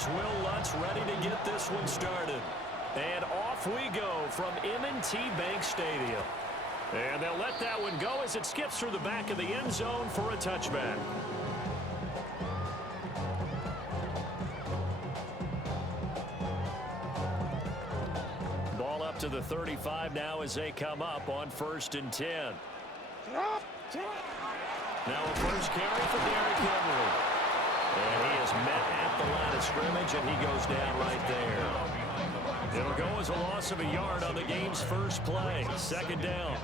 Here's Will Lutz ready to get this one started. And off we go from M&T Bank Stadium. And they'll let that one go as it skips through the back of the end zone for a touchback. Ball up to the 35 now as they come up on 1st and 10. Now a first carry for Derrick Henry. And he is met at the line of scrimmage, and he goes down right there. It'll go as a loss of a yard on the game's first play. 2nd down.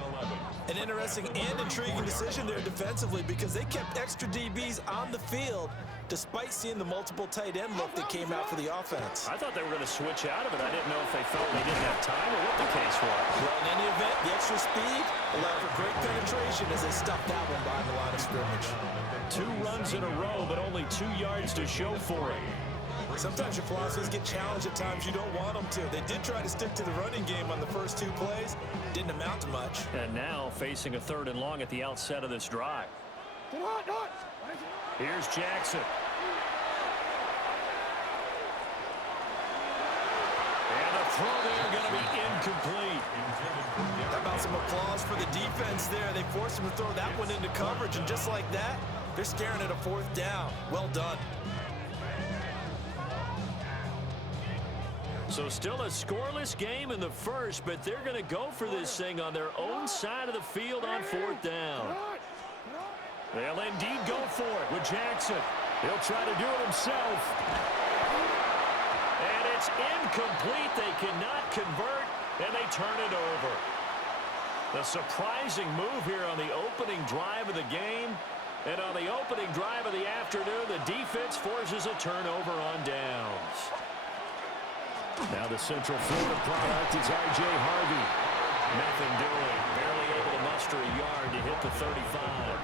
An interesting and intriguing decision there defensively because they kept extra DBs on the field despite seeing the multiple tight end look that came out for the offense. I thought they were going to switch out of it. I didn't know if they felt they didn't have time or what the case was. Well, in any event, the extra speed allowed for great penetration as they stuffed that one behind the line of scrimmage. 2 runs in a row, but only 2 yards to show for it. Sometimes your philosophies get challenged at times you don't want them to. They did try to stick to the running game on the first 2 plays. Didn't amount to much. And now facing a 3rd and long at the outset of this drive. Here's Jackson. And the throw there going to be incomplete. How about some applause for the defense there? They forced him to throw that one into coverage, and just like that, they're staring at a 4th down. Well done. So still a scoreless game in the first, but they're going to go for this thing on their own side of the field on 4th down. They'll indeed go for it with Jackson. He'll try to do it himself. And it's incomplete. They cannot convert, and they turn it over. The surprising move here on the opening drive of the game. And on the opening drive of the afternoon, the defense forces a turnover on downs. Now the Central Florida product is R.J. Harvey. Nothing doing. Barely able to muster a yard to hit the 35.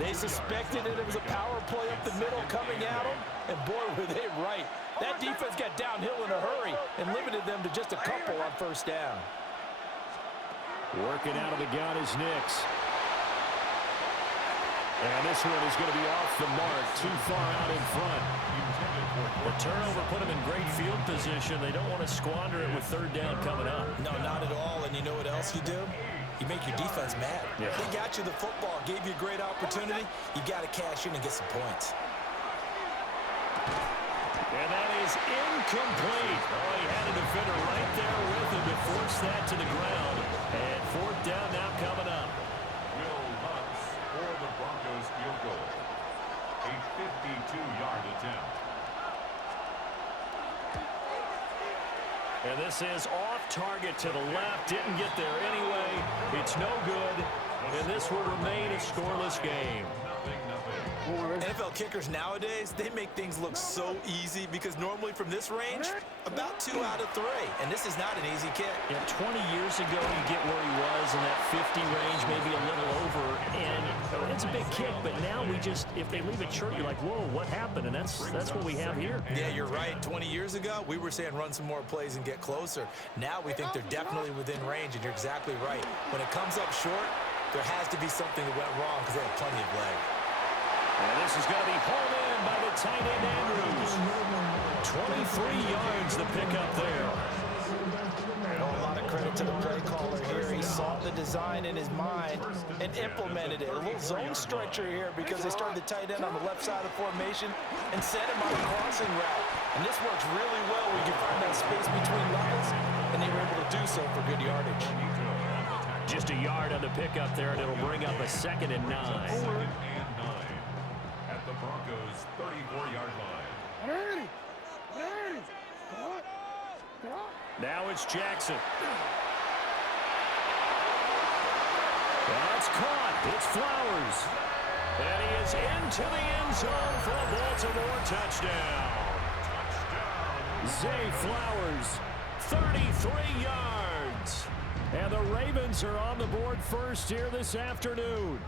They suspected it was a power play up the middle coming at them, and boy, were they right. That defense got downhill in a hurry and limited them to just a couple on 1st down. Working out of the gun is Nix. And this one is going to be off the mark, too far out in front. The turnover put them in great field position. They don't want to squander it with 3rd down coming up. No, not at all. And you know what else you do? You make your defense mad. Yeah. They got you the football, gave you a great opportunity. You got to cash in and get some points. And that is incomplete. Oh, he had a defender right there with him to force that to the ground. And 4th down now coming up. Will Lutz for the Broncos field goal. A 52-yard attempt. And this is off target to the left. Didn't get there anyway. It's no good. And this will remain a scoreless game. NFL kickers nowadays, they make things look so easy because normally from this range, about 2 out of 3. And this is not an easy kick. Yeah, 20 years ago, you get where he was in that 50 range, maybe a little over. And it's a big kick, but now we just, if they leave it short, you're like, whoa, what happened? And that's what we have here. Yeah, you're right. 20 years ago, we were saying run some more plays and get closer. Now we think they're definitely within range, and you're exactly right. When it comes up short, there has to be something that went wrong because they have plenty of leg. And this is going to be hauled in by the tight end Andrews. 23 yards the pickup there. Well, a lot of credit to the play caller here. He saw the design in his mind and implemented it. A little zone stretcher here because they started the tight end on the left side of the formation and set him on a crossing route. And this works really well where you can find that space between levels, and they were able to do so for good yardage. Just a yard on the pickup there, and it'll bring up a 2nd and 9. At the Broncos' 34-yard line. Now it's Jackson. That's caught. It's Flowers. And he is into the end zone for a Baltimore touchdown. Zay Flowers, 33 yards. And the Ravens are on the board first here this afternoon.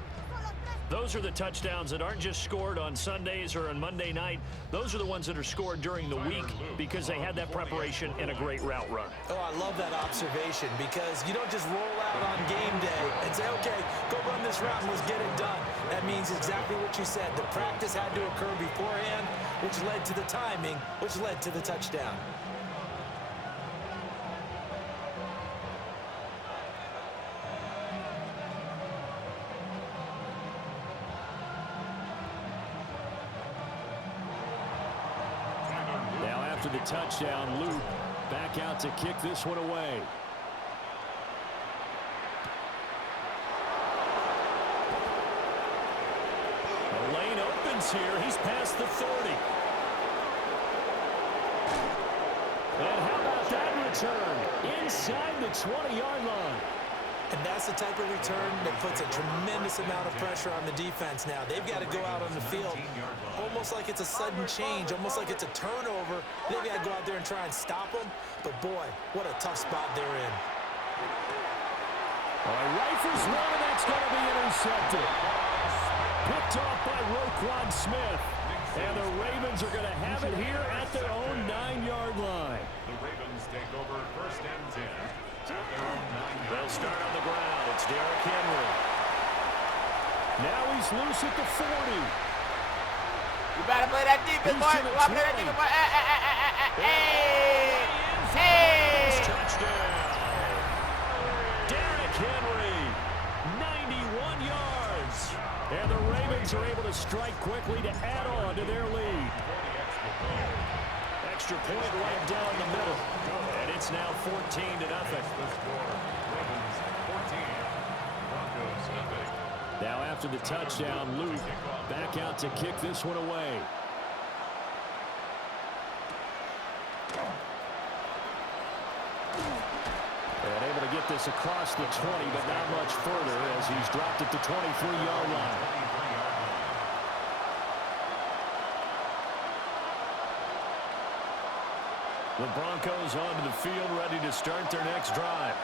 Those are the touchdowns that aren't just scored on Sundays or on Monday night. Those are the ones that are scored during the week because they had that preparation and a great route run. Oh, I love that observation because you don't just roll out on game day and say, okay, go run this route and let's get it done. That means exactly what you said. The practice had to occur beforehand, which led to the timing, which led to the touchdown. Now after the touchdown, Luke back out to kick this one away. The lane opens here. He's past the 30. And how about that return? Inside the 20-yard line. And that's the type of return that puts a tremendous amount of pressure on the defense now. They've got to go out on the field almost like it's a sudden change, almost like it's a turnover. They've got to go out there and try and stop them. But, boy, what a tough spot they're in. All right, rifles one, and that's going to be intercepted. Picked off by Roquan Smith. And the Ravens are going to have it here at their own 9-yard line. The Ravens take over 1st and 10. They'll start on the ground. It's Derrick Henry. Now he's loose at the 40. You better play that defense, boy. You better play that defense, boy. Hey! Hey! Touchdown. Derrick Henry, 91 yards. And the Ravens are able to strike quickly to add on to their lead. Extra point right down the middle. And it's now 14-0. Now after the touchdown, Luke back out to kick this one away. And able to get this across the 20, but not much further as he's dropped at the 23-yard line. The Broncos onto the field, ready to start their next drive.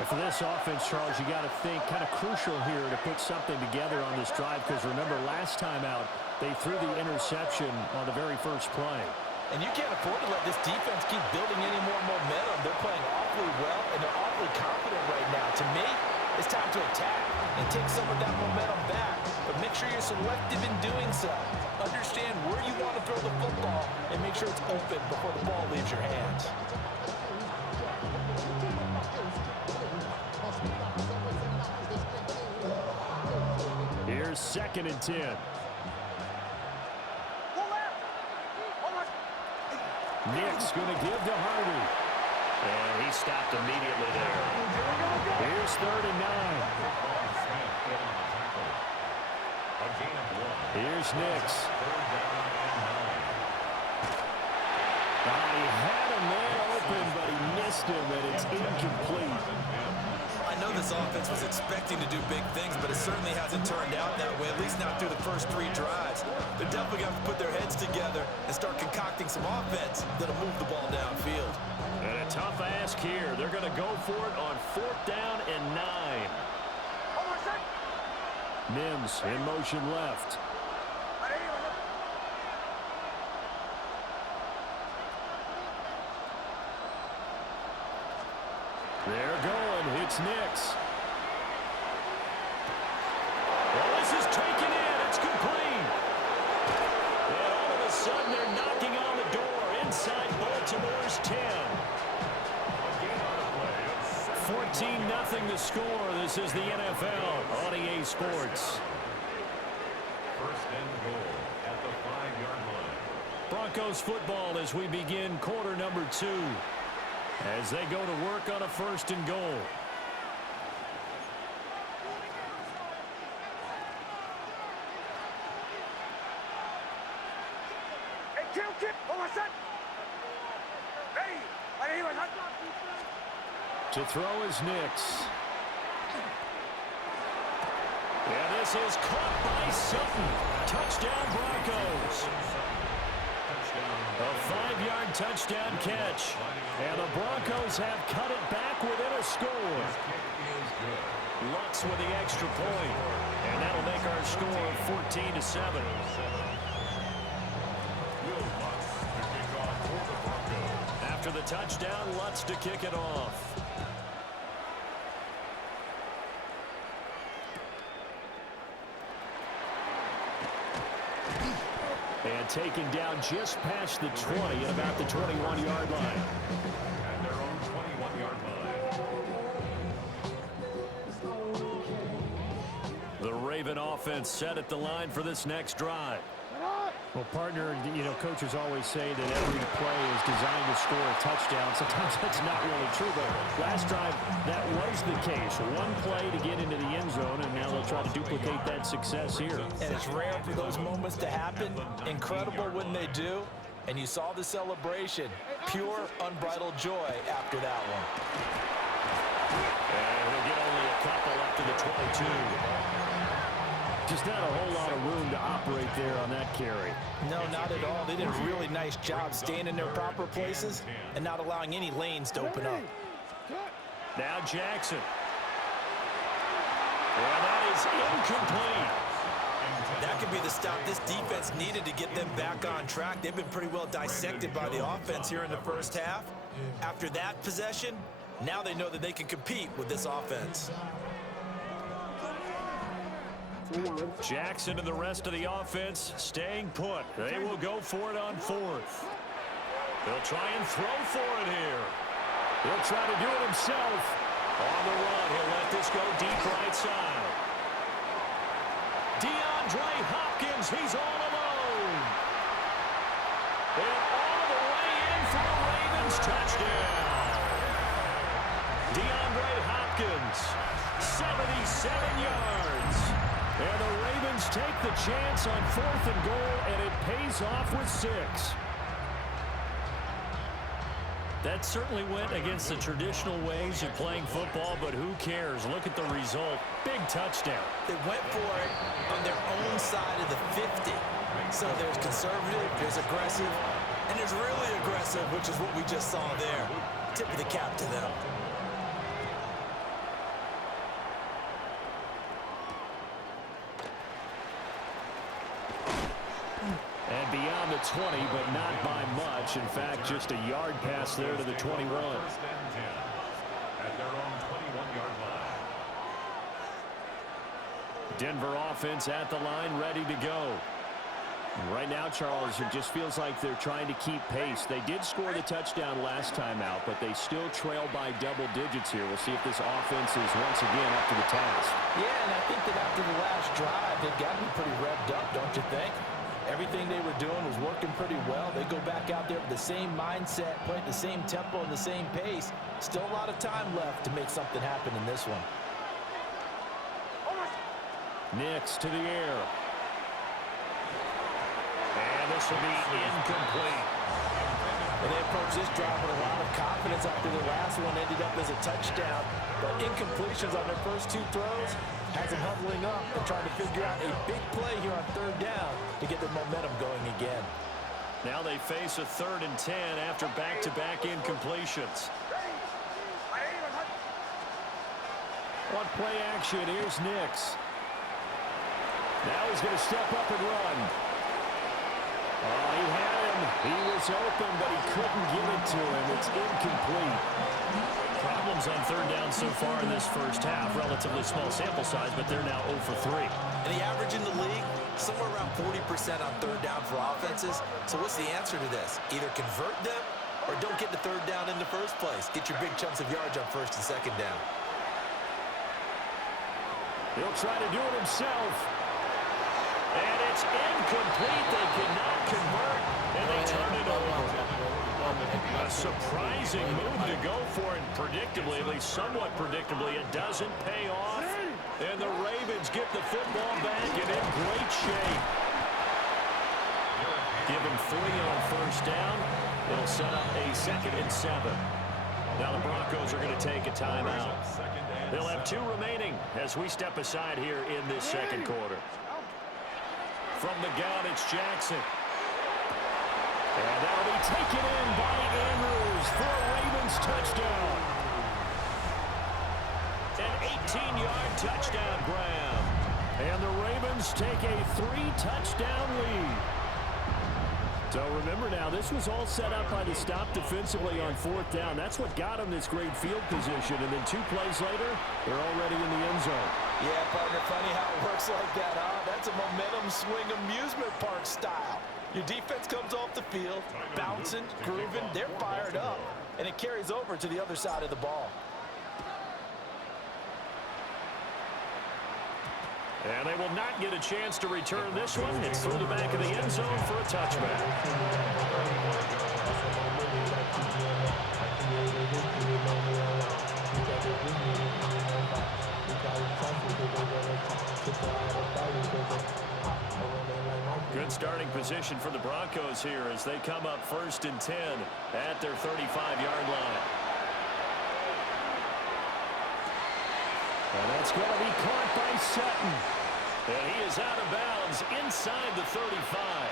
And for this offense, Charles, you got to think kind of crucial here to put something together on this drive, because remember last time out they threw the interception on the very first play. And you can't afford to let this defense keep building any more momentum. They're playing awfully well, and they're awfully confident right now. To me, it's time to attack and take some of that momentum back. But make sure you're selective in doing so. Understand where you want to throw the football and make sure it's open before the ball leaves your hands. Here's 2nd and 10. Nick's going to give to Hardy. And he stopped immediately there. Here's 3rd and 9. Here's Nix. He had a man open, but he missed him, and it's incomplete. I know this offense was expecting to do big things, but it certainly hasn't turned out that way, at least not through the first 3 drives. They're definitely going to put their heads together and start concocting some offense that'll move the ball downfield. And a tough ask here. They're going to go for it on 4th down and 9. Mims in motion left. They're going. It's Nix. Well, this is taken in. It's complete. And all of a sudden, they're knocking on the door inside Baltimore's 10. 14-0 the score. This is the NFL on EA Sports. 1st and goal at the 5-yard line. Broncos football as we begin quarter number 2. As they go to work on a 1st and goal. To throw is Nix. Yeah, this is caught by Sutton. Touchdown Broncos. A 5-yard touchdown catch. And the Broncos have cut it back within a score. Lutz with the extra point. And that'll make our score 14-7. After the touchdown. Lutz to kick it off. And taken down just past the 20 at about the 21-yard line. At their own 21-yard line. The Raven offense set at the line for this next drive. Well, partner, coaches always say that every play is designed to score a touchdown. Sometimes that's not really true, but last drive, that was the case. One play to get into the end zone, and now they'll try to duplicate that success here. And it's rare for those moments to happen. Incredible when they do. And you saw the celebration. Pure, unbridled joy after that one. And he'll get only a couple up to the 22. Just not a whole lot of room to operate there on that carry. No, not at all. They did a really nice job staying in their proper places and not allowing any lanes to open up. Now Jackson. And that is incomplete. That could be the stop this defense needed to get them back on track. They've been pretty well dissected by the offense here in the first half. After that possession, now they know that they can compete with this offense. Jackson and the rest of the offense staying put. They will go for it on fourth. They'll try and throw for it here. He'll try to do it himself. On the run, he'll let this go deep right side. DeAndre Hopkins, he's all alone. And all the way in for the Ravens touchdown. DeAndre Hopkins, 77 yards. And the Ravens take the chance on 4th and goal, and it pays off with 6. That certainly went against the traditional ways of playing football, but who cares? Look at the result. Big touchdown. They went for it on their own side of the 50. So there's conservative, there's aggressive, and there's really aggressive, which is what we just saw there. Tip of the cap to them. And beyond the 20, but not by much. In fact, just a yard pass there to the 21. First and 10 at their own 21-yard line. Denver offense at the line, ready to go. Right now, Charles, it just feels like they're trying to keep pace. They did score the touchdown last time out, but they still trail by double digits here. We'll see if this offense is once again up to the task. Yeah, and I think that after the last drive, they've got to be pretty revved up, don't you think? Everything they were doing was working pretty well. They go back out there with the same mindset, playing the same tempo and the same pace. Still a lot of time left to make something happen in this one. Nix to the air. And this will be incomplete. And they approach this drive with a lot of confidence after their last one ended up as a touchdown. But incompletions on their first 2 throws has them huddling up and trying to figure out a big play here on 3rd down to get their momentum going again. Now they face a 3rd and 10 after back-to-back incompletions. On play action, here's Nix. Now he's going to step up and run. Oh, he had him. He was open, but he couldn't get it to him. It's incomplete. Problems on 3rd down so far in this first half. Relatively small sample size, but they're now 0 for 3. And the average in the league, somewhere around 40% on 3rd down for offenses. So what's the answer to this? Either convert them or don't get the 3rd down in the first place. Get your big chunks of yards on 1st and 2nd down. He'll try to do it himself. And it's incomplete. They cannot convert, and they turn it over. A surprising move to go for, and predictably, at least somewhat predictably, it doesn't pay off. And the Ravens get the football back and in great shape. Give him 3 on 1st down. It'll set up a 2nd and 7. Now the Broncos are going to take a timeout. They'll have 2 remaining as we step aside here in this 2nd quarter. From the gun, it's Jackson. And that'll be taken in by Andrews for a Ravens touchdown. An 18-yard touchdown grab. And the Ravens take a 3-touchdown lead. So remember now, this was all set up by the stop defensively on 4th down. That's what got them this great field position. And then 2 plays later, they're already in the end zone. Yeah, partner, funny how it works like that, huh? That's a momentum swing amusement park style. Your defense comes off the field, bouncing, grooving, they're fired up, and it carries over to the other side of the ball. And they will not get a chance to return this one. It's through the back of the end zone for a touchback. Good starting position for the Broncos here as they come up 1st and 10 at their 35-yard line. And that's going to be caught by Sutton. And he is out of bounds inside the 35.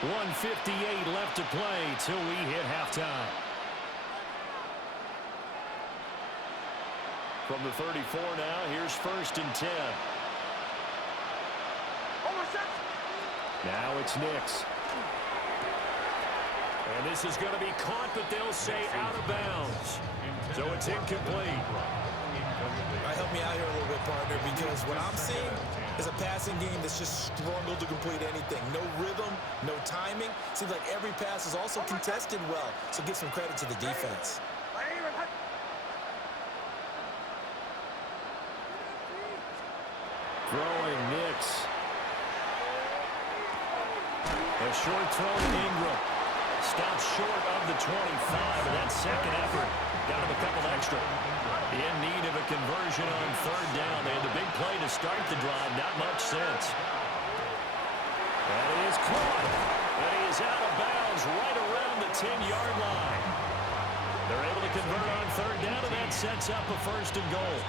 1:58 left to play till we hit halftime. From the 34 now, here's 1st and 10. Now it's Nix. And this is going to be caught, but they'll say out of bounds. So it's incomplete. Help me out here a little bit, partner, because what I'm seeing is a passing game that's just struggled to complete anything. No rhythm, no timing. Seems like every pass is also contested well, so give some credit to the defense. Throwing Nix. A short throw to Ingram. Stops short of the 25, and that second effort got him a couple extra. In need of a conversion on 3rd down. They had the big play to start the drive. Not much sense. And he is caught. And he is out of bounds right around the 10-yard line. They're able to convert on 3rd down, and that sets up a 1st and goal.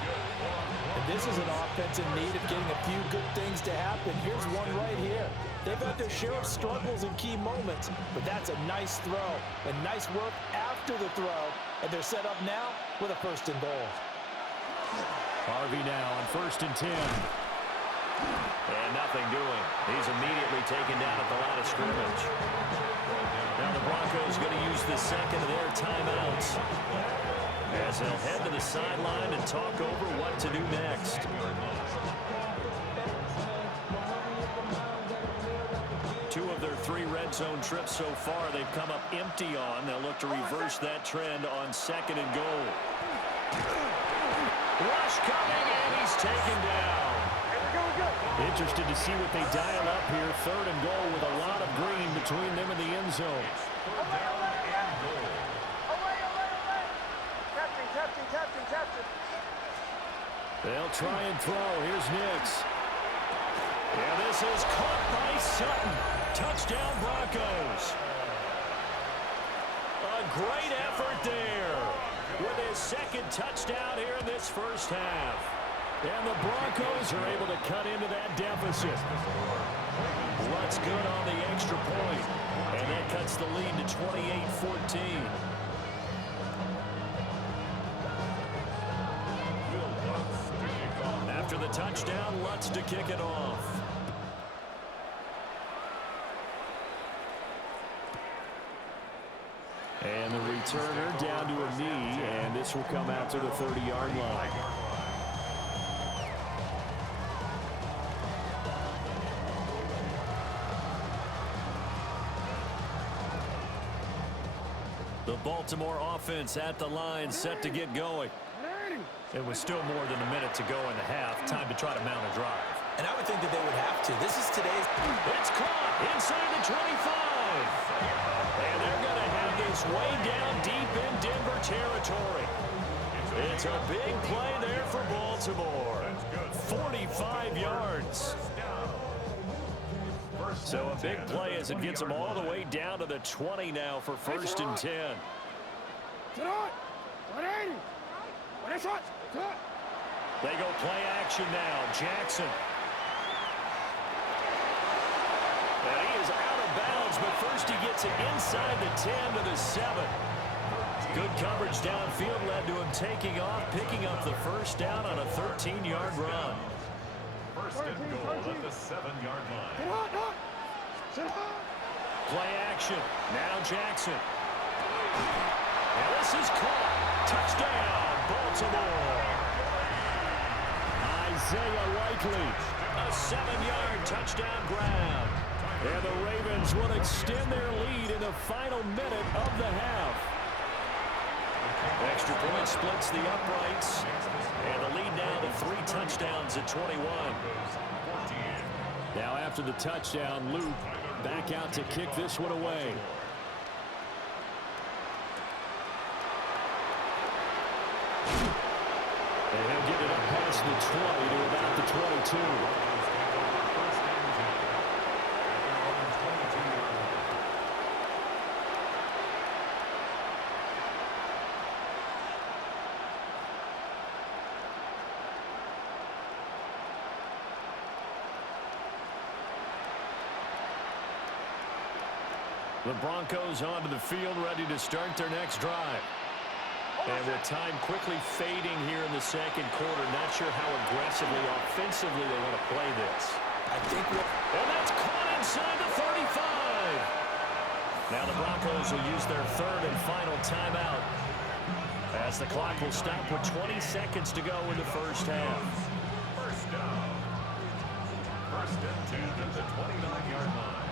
And this is an offense in need of getting a few good things to happen. Here's one right here. They've had their share of struggles in key moments, but that's a nice throw and nice work after the throw. And they're set up now with a 1st and goal. Harvey now on 1st and 10. And nothing doing. He's immediately taken down at the line of scrimmage. Now the Broncos going to use the second of their timeouts as they'll head to the sideline and talk over what to do next. Two of their 3 red zone trips so far they've come up empty on. They'll look to reverse that trend on 2nd and goal. Rush coming, and he's taken down. Interested to see what they dial up here. 3rd and goal with a lot of green between them and the end zone. They'll try and throw. Here's Nix. And this is caught by Sutton. Touchdown Broncos. A great effort there with his 2nd touchdown here in this 1st half. And the Broncos are able to cut into that deficit. What's good on the extra point? And that cuts the lead to 28-14. After the touchdown, Lutz to kick it off. And the returner down to a knee, and this will come out to the 30-yard line. The Baltimore offense at the line, set to get going. It was still more than a minute to go in the half. Time to try to mount a drive. And I would think that they would have to. This is today's... It's caught inside the 25. And they're going to have this way down deep in Denver territory. It's a big play there for Baltimore. 45 yards. So a big play as it gets them all the way down to the 20 now for 1st and 10. They go play action now. Jackson. And he is out of bounds, but first he gets it inside the 10 to the 7. Good coverage downfield led to him taking off, picking up the 1st down on a 13-yard run. 1st and goal at the 7-yard line. Play action. Now Jackson. And this is caught. Touchdown, Baltimore. Isaiah Likely. A 7-yard touchdown grab. And the Ravens will extend their lead in the final minute of the half. Extra point splits the uprights. And the lead now to 3 touchdowns at 21. Now after the touchdown, Luke back out to kick this one away. And he'll get it up past the 20 to about the 22. The Broncos onto the field, ready to start their next drive. And with time quickly fading here in the second quarter, not sure how aggressively, offensively they want to play this. And that's caught inside the 35. Now the Broncos will use their third and final timeout as the clock will stop with 20 seconds to go in the first half. First down. First and 10 at the 29-yard line.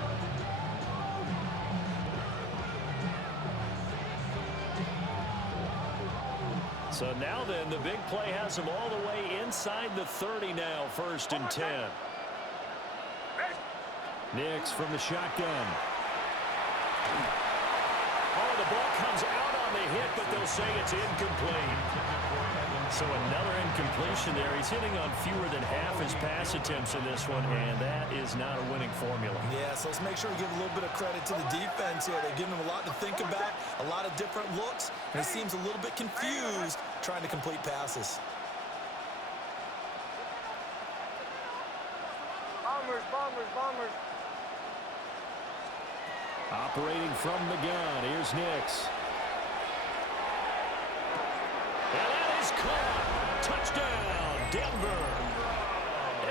So now then, the big play has them all the way inside the 30 now, first and 10. Nix from the shotgun. Oh, the ball comes out on the hit, but they'll say it's incomplete. So another incompletion there. He's hitting on fewer than half his pass attempts in this one, and that is not a winning formula. Yeah, so let's make sure we give a little bit of credit to the defense here. They're giving him a lot to think about, a lot of different looks, and he seems a little bit confused trying to complete passes. Bombers. Operating from the gun, here's Nix. And that is caught. Touchdown, Denver.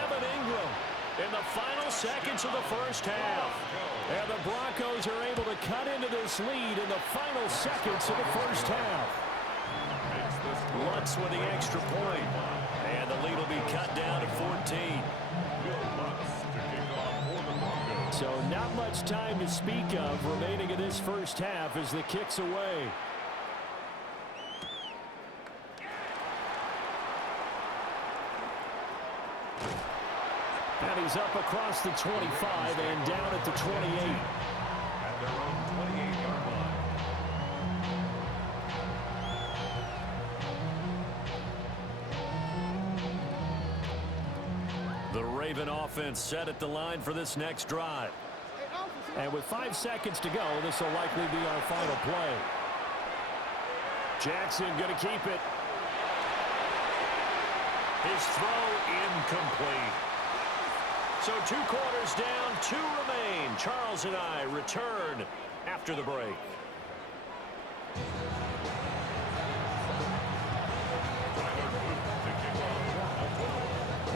Evan Ingram in the final seconds of the first half. And the Broncos are able to cut into this lead in the final seconds of the first half. Lutz with the extra point. And the lead will be cut down to 14. So not much time to speak of remaining in this first half as the kick's away. And he's up across the 25 and down at the 28. At their own 28-yard line. The Raven offense set at the line for this next drive. And with 5 seconds to go, this will likely be our final play. Jackson going to keep it. His throw incomplete. So 2 quarters down, 2 remain. Charles and I return after the break.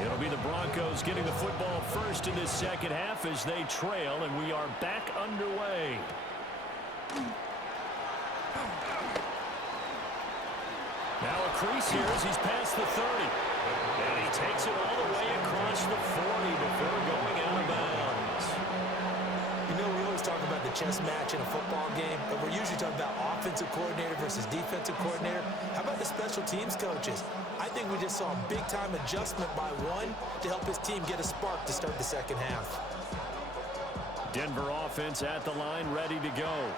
It'll be the Broncos getting the football first in this second half as they trail, and we are back underway. Now a crease here as he's past the 30. And he takes it all the way across the 40 before going out of bounds. You know, we always talk about the chess match in a football game, but we're usually talking about offensive coordinator versus defensive coordinator. How about the special teams coaches? I think we just saw a big-time adjustment by one to help his team get a spark to start the second half. Denver offense at the line, ready to go.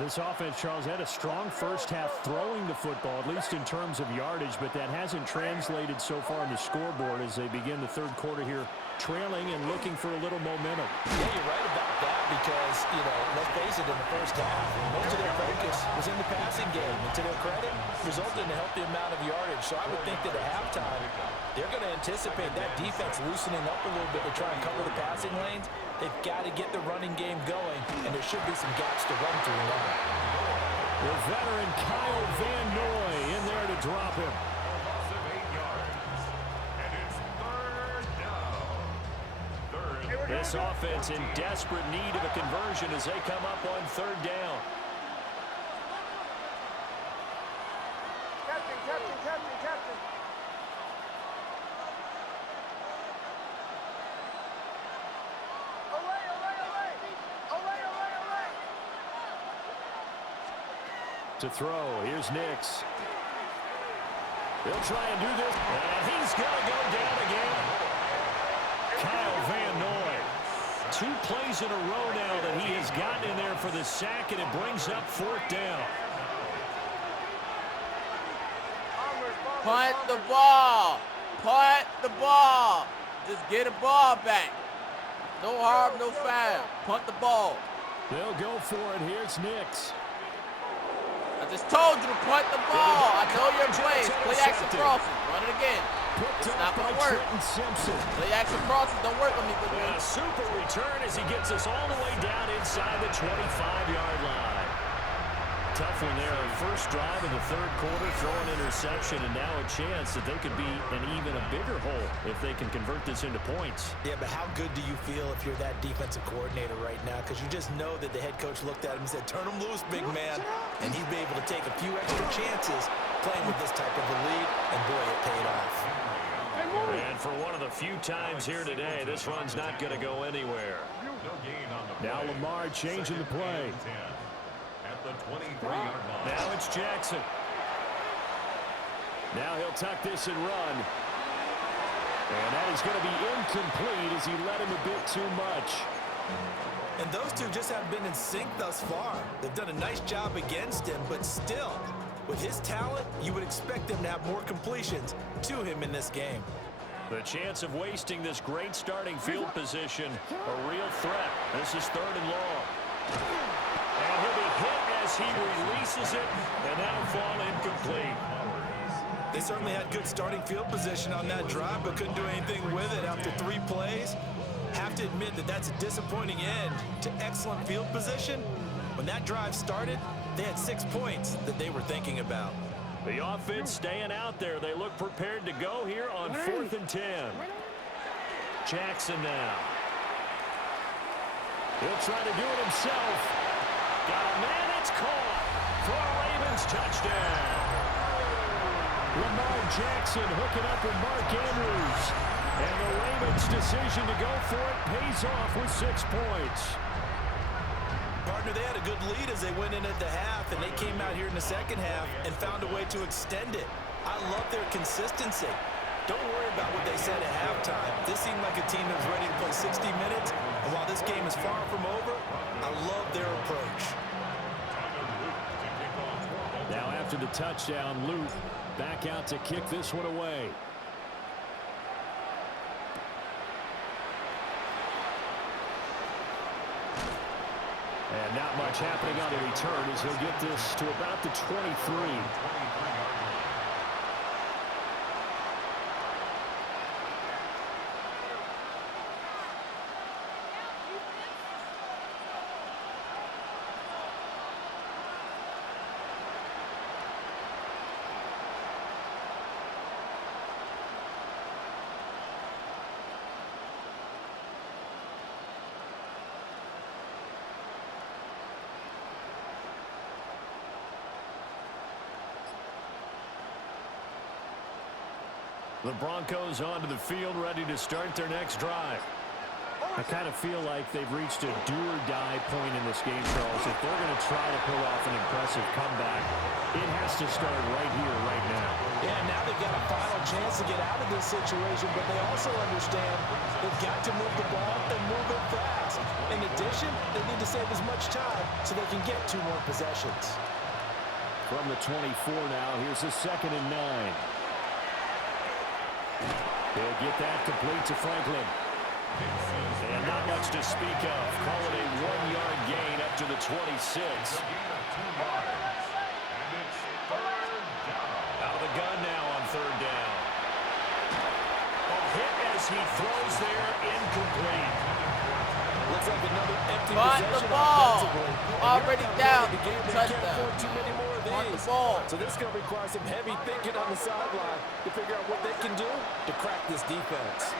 This offense, Charles, had a strong first half throwing the football, at least in terms of yardage, but that hasn't translated so far on the scoreboard as they begin the third quarter here, trailing and looking for a little momentum. Yeah, you're right about that because, you know, let's face it, in the first half, most of their focus was in the passing game. And to their credit, resulted in a healthy amount of yardage. So I would think that at halftime, they're going to anticipate that defense loosening up a little bit to try and cover the passing lanes. They've got to get the running game going, and there should be some gaps to run through now. The veteran Kyle Van Noy in there to drop him. Loss of 8 yards. And it's third down. Third. This offense in desperate need of a conversion as they come up on third down. Captain. To throw, here's Nix. He'll try and do this, and he's going to go down again. Kyle Van Noy. 2 plays in a row now that he has gotten in there for the sack, and it brings up fourth down. Punt the ball. Punt the ball. Just get a ball back. No harm, no foul. Punt the ball. They'll go for it. Here's Nix. I just told you to punt the ball. I know your plays. Play action crosses. Run it again. It's not going to work. Play action crosses don't work on me. A super return as he gets us all the way down inside the 25-yard line. Tough one there. First drive of the third quarter, throw an interception, and now a chance that they could be in even a bigger hole if they can convert this into points. Yeah, but how good do you feel if you're that defensive coordinator right now? Because you just know that the head coach looked at him and said, turn him loose, big man. And he'd be able to take a few extra chances playing with this type of a lead, and boy, it paid off. And for one of the few times here today, this run's not going to go anywhere. Now Lamar changing the play. At the 23-yard line. Now it's Jackson. Now he'll tuck this and run. And that is going to be incomplete as he led him a bit too much. And those two just haven't been in sync thus far. They've done a nice job against him, but still, with his talent, you would expect them to have more completions to him in this game. The chance of wasting this great starting field position, a real threat. This is third and long. And he'll be hit as he releases it, and that'll fall incomplete. They certainly had good starting field position on that drive, but couldn't do anything with it after 3 plays. Have to admit that that's a disappointing end to excellent field position. When that drive started, they had 6 points that they were thinking about. The offense staying out there. They look prepared to go here on 4th and 10. Jackson now. He'll try to do it himself. Got a man, it's caught for a Ravens touchdown. Lamar Jackson hooking up with Mark Andrews. And the Ravens' decision to go for it pays off with 6 points. Partner, they had a good lead as they went in at the half, and they came out here in the second half and found a way to extend it. I love their consistency. Don't worry about what they said at halftime. This seemed like a team that was ready to play 60 minutes, and while this game is far from over, I love their approach. Now after the touchdown, Luke back out to kick this one away. And not much happening on the return as he'll get this to about the 23. The Broncos onto the field, ready to start their next drive. I kind of feel like they've reached a do-or-die point in this game, Charles. If they're going to try to pull off an impressive comeback, it has to start right here, right now. Yeah, now they've got a final chance to get out of this situation, but they also understand they've got to move the ball and move it fast. In addition, they need to save as much time so they can get 2 more possessions. From the 24 now, here's a 2nd and 9. They'll get that complete to Franklin. And not much to speak of. Call it a 1-yard gain up to the 26. Out of the gun now on third down. A hit as he throws there, incomplete. Looks like another empty Punt possession the ball. offensively. Already down. You can't Touchdown. afford too many more of Punt the these. ball. So this is going to require some heavy thinking on the sideline to figure out what they can do to crack this defense.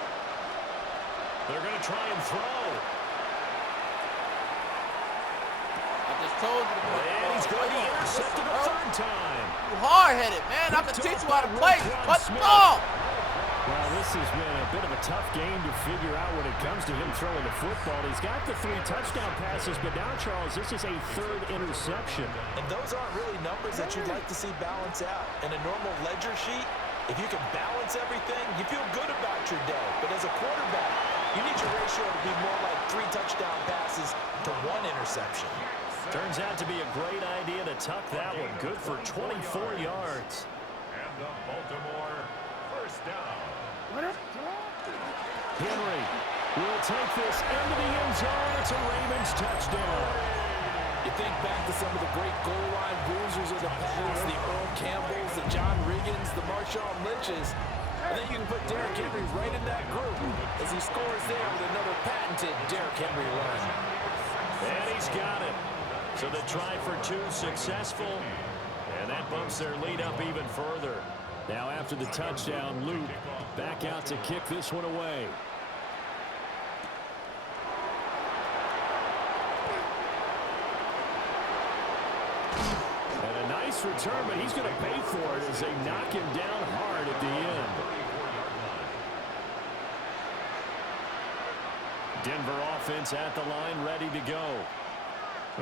They're going to try and throw. I just told you to put the ball. And he's going to be intercepted a third time. You hard-headed, man. I can teach you how to play. Put the ball. Well, this has been a bit of a tough game to figure out when it comes to him throwing the football. He's got the 3 touchdown passes, but now, Charles, this is a 3rd interception. And those aren't really numbers that you'd like to see balance out. In a normal ledger sheet, if you can balance everything, you feel good about your day. But as a quarterback, you need your ratio to be more like 3 touchdown passes to 1 interception. Turns out to be a great idea to tuck that one. Good for 24 yards. And the Baltimore first down. Henry will take this into the end zone. It's a Ravens touchdown. You think back to some of the great goal line bruisers of the past, the Earl Campbells, the John Riggins, the Marshawn Lynches. I think you can put Derrick Henry right in that group as he scores there with another patented Derrick Henry run. And he's got it. So the try for 2 successful, and that bumps their lead up even further. Now after the touchdown, Luke back out to kick this one away. And a nice return, but he's going to pay for it as they knock him down hard at the end. Denver offense at the line, ready to go.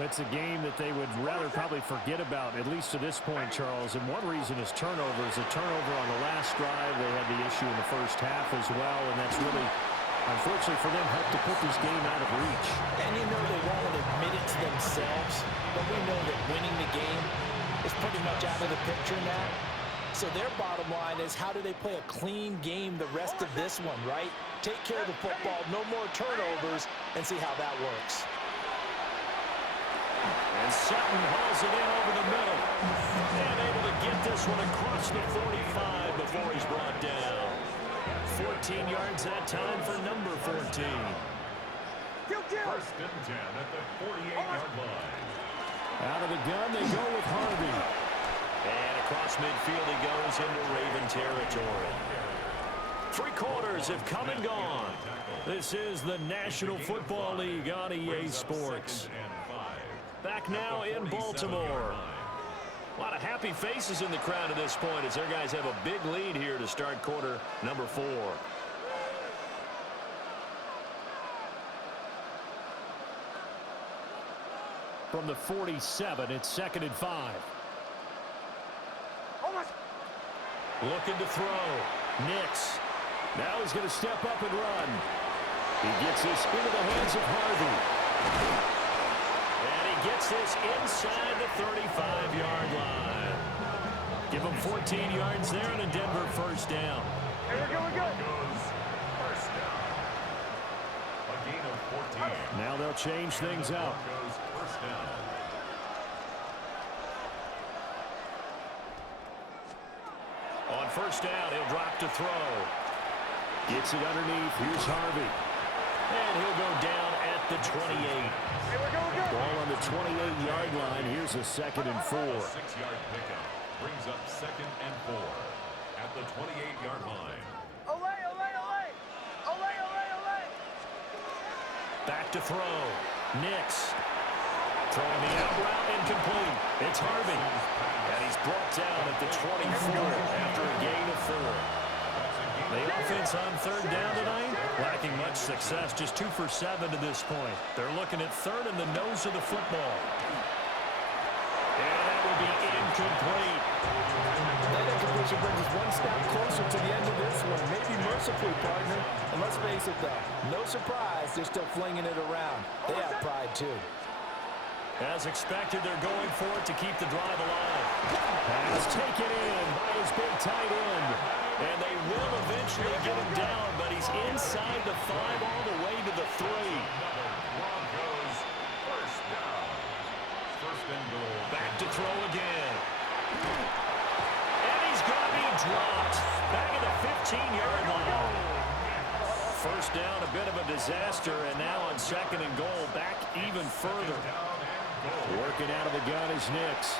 It's a game that they would rather probably forget about, at least to this point, Charles. And one reason is turnovers. A turnover on the last drive. They had the issue in the first half as well, and that's really, unfortunately for them, helped to put this game out of reach. And you know they won't admit it to themselves, but we know that winning the game is pretty much out of the picture now. So their bottom line is, how do they play a clean game the rest of this one, right? Take care of the football, no more turnovers, and see how that works. And Sutton hauls it in over the middle. And able to get this one across the 45 before he's brought down. 14 yards that time for number 14. First and 10 at the 48-yard line. Out of the gun, they go with Harvey. And across midfield he goes into Raven territory. 3 quarters have come and gone. This is the National Football League on EA Sports. Back now in Baltimore. A lot of happy faces in the crowd at this point as their guys have a big lead here to start quarter number 4. From the 47, it's 2nd and 5. Looking to throw. Nix. Now he's going to step up and run. He gets this into the hands of Harvey. And he gets this inside the 35-yard line. Give him 14 yards there and a Denver first down. Here we go. First down. A gain of 14. Now they'll change things up. First down. On first down, he'll drop to throw. Gets it underneath. Here's Harvey. And he'll go down at the 28. Ball on the 28-yard line. Here's a 2nd and 4. 6-yard pickup brings up 2nd and 4 at the 28-yard line. Back to throw. Nix. Throwing the out route incomplete. It's Harvey. And he's brought down at the 24 after a gain of 4. The offense on third down tonight, lacking much success, just 2 for 7 to this point. They're looking at third in the nose of the football. And that will be incomplete. That incompletion brings us one step closer to the end of this one. Maybe mercifully, partner. And let's face it, though, no surprise, they're still flinging it around. They have pride, too. As expected, they're going for it to keep the drive alive. Pass taken in by his big tight end. And they will eventually get him down, but he's inside the 5 all the way to the 3. Broncos first down. First and goal. Back to throw again. And he's going to be dropped. Back at the 15-yard line. First down, a bit of a disaster, and now on 2nd and goal, back even further. Working out of the gun is Nix.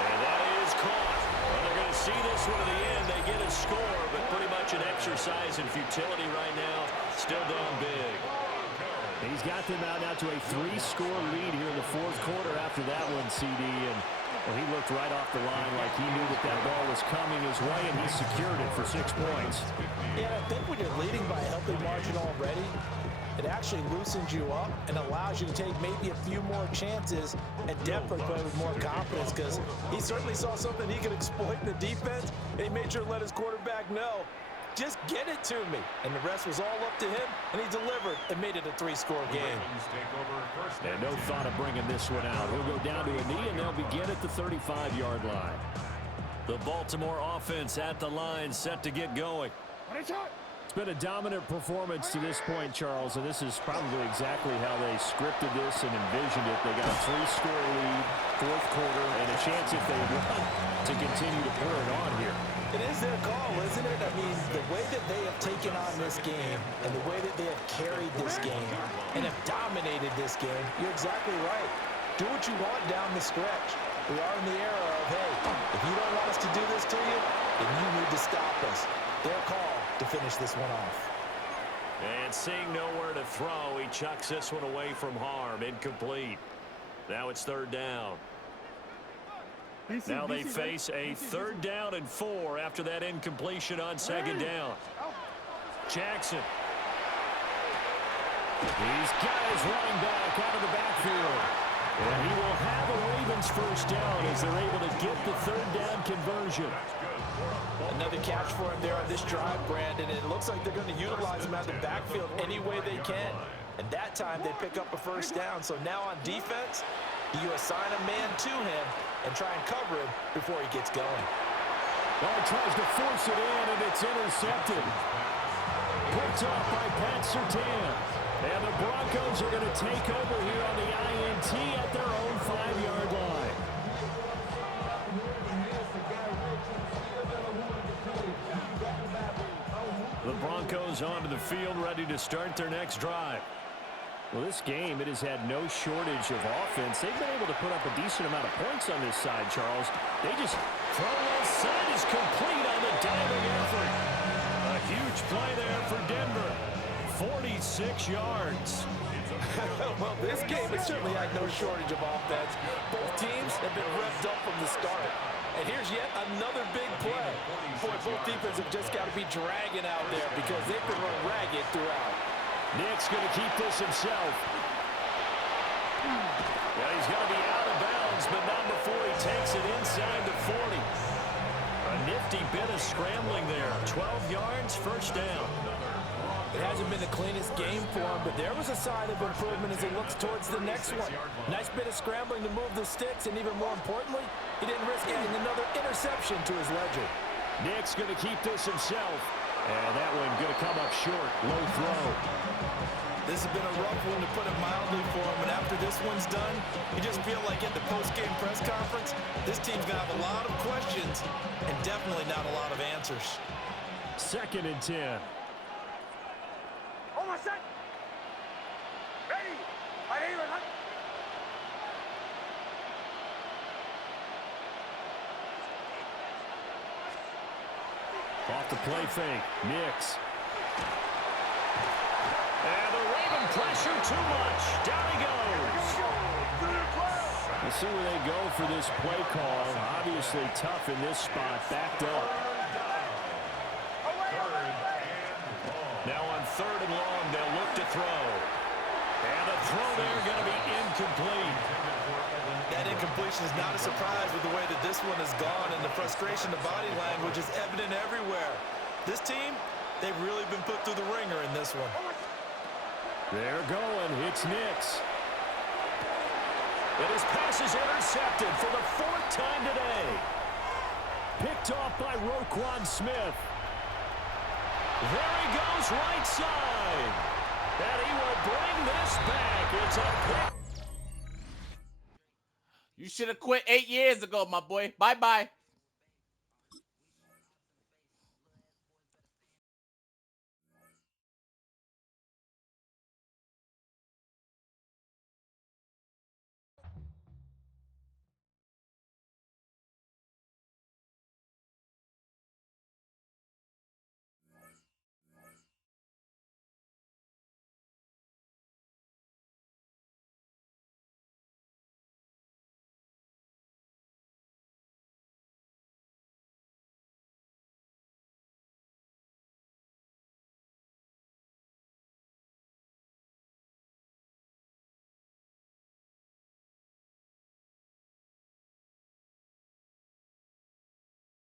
And that is caught. Well, they're going to see this this one to the end. They get a score, but pretty much an exercise in futility right now. Still down big. He's got them out now to a 3-score lead here in the fourth quarter after that one, CD. And well, he looked right off the line like he knew that ball was coming his way, and he secured it for 6 points. Yeah, I think when you're leading by a healthy margin already, it actually loosens you up and allows you to take maybe a few more chances and definitely play with more confidence, because he certainly saw something he could exploit in the defense, and he made sure to let his quarterback know, just get it to me. And the rest was all up to him, and he delivered and made it a 3-score game. And no thought of bringing this one out. He'll go down to a knee, and they'll begin at the 35-yard line. The Baltimore offense at the line, set to get going. It's been a dominant performance to this point, Charles, and this is probably exactly how they scripted this and envisioned it. They got a 3-score lead, fourth quarter, and a chance if they won to continue to pour it on here. It is their call, isn't it? I mean, the way that they have taken on this game and the way that they have carried this game and have dominated this game, you're exactly right. Do what you want down the stretch. We are in the era of, hey, if you don't want us to do this to you, then you need to stop us. Their call to finish this one off. And seeing nowhere to throw, he chucks this one away from harm. Incomplete. Now it's third down. Now they face a 3rd down and 4 after that incompletion on 2nd down. Jackson. He's got his running back out of the backfield. And he will have a Ravens first down as they're able to get the 3rd down conversion. Another catch for him there on this drive, Brandon. And it looks like they're going to utilize him out of the backfield any way they can. And that time they pick up a first down. So now on defense, you assign a man to him and try and cover him before he gets going. Well, he tries to force it in, and it's intercepted. Picked off by Pat Surtain. And the Broncos are going to take over here on the INT at their own 5-yard line. The Broncos onto the field, ready to start their next drive. Well, this game, it has had no shortage of offense. They've been able to put up a decent amount of points on this side, Charles. They just throw left side is complete on the diving effort. A huge play there for Denver. 46 yards. Well, this game has certainly had no shortage of offense. Both teams have been revved up from the start. And here's yet another big play. Boy, both defenses have just got to be dragging out there because they've been run ragged throughout. Nick's going to keep this himself. Well, he's going to be out of bounds, but not before he takes it inside the 40. A nifty bit of scrambling there. 12 yards, first down. It hasn't been the cleanest game for him, but there was a sign of improvement as he looks towards the next one. Nice bit of scrambling to move the sticks, and even more importantly, he didn't risk adding another interception to his ledger. Nick's going to keep this himself. And that one going to come up short. Low throw. This has been a rough one, to put it mildly, for him. And after this one's done, you just feel like at the post-game press conference, this team's going to have a lot of questions and definitely not a lot of answers. 2nd and 10. Almost set. Ready. Off the play fake. Nix. And the Raven pressure too much. Down he goes. We'll see where they go for this play call. Obviously tough in this spot. Backed up. Now on 3rd and long, they'll look to throw. And the throw there going to be incomplete. That incompletion is not a surprise with the way that this one has gone, and the frustration, the body language is evident everywhere. This team, they've really been put through the ringer in this one. They're going. It's Nix. And his pass is intercepted for the 4th time today. Picked off by Roquan Smith. There he goes, right side. And he will bring this back. It's a pick. You should have quit 8 years ago, my boy. Bye-bye.